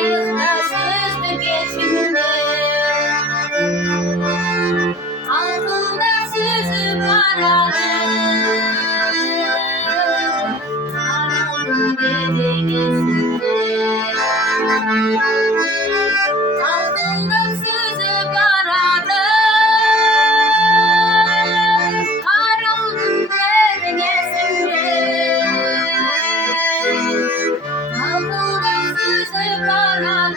Ayıkta sözlü geçimde altında sözü paralı kanalın dediğesinde altında sözü paralı kanalın dediğesinde altında sözü paralı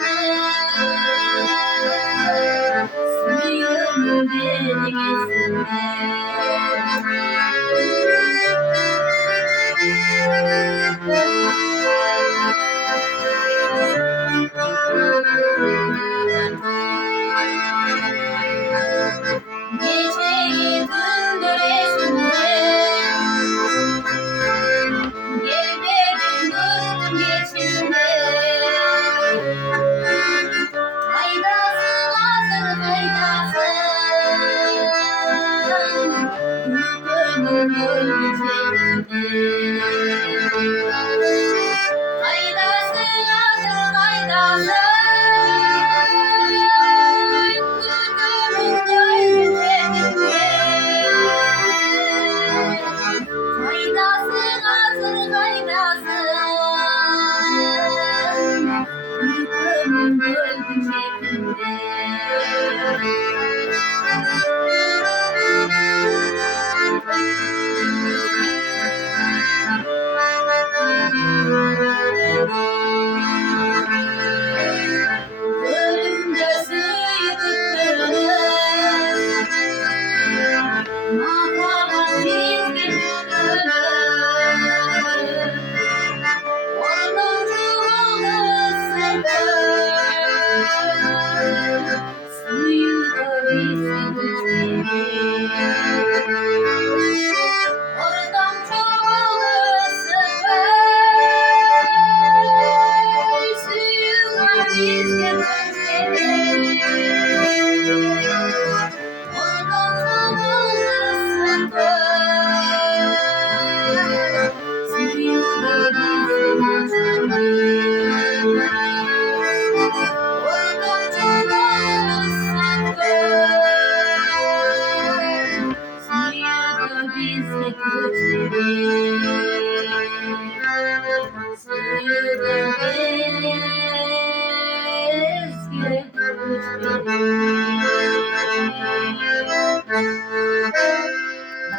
suyun dediğesinde geceyi gündüresinde gelmedim döndüm geçimde haydasın hazır haydasın gönlüm gönlüm çekimde haydasın hazır haydasın Haydasın hazır haydasın yıkımın gölgün şeklinde Ölümde sıydık mahvolan bizge ortomçu oldu ısık-КӨЛ suyu da bizge ortomçu oldu ısık-КÖЛ suyu da bizge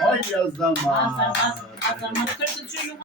Vay yazdan Azamat kırdı çocuğum.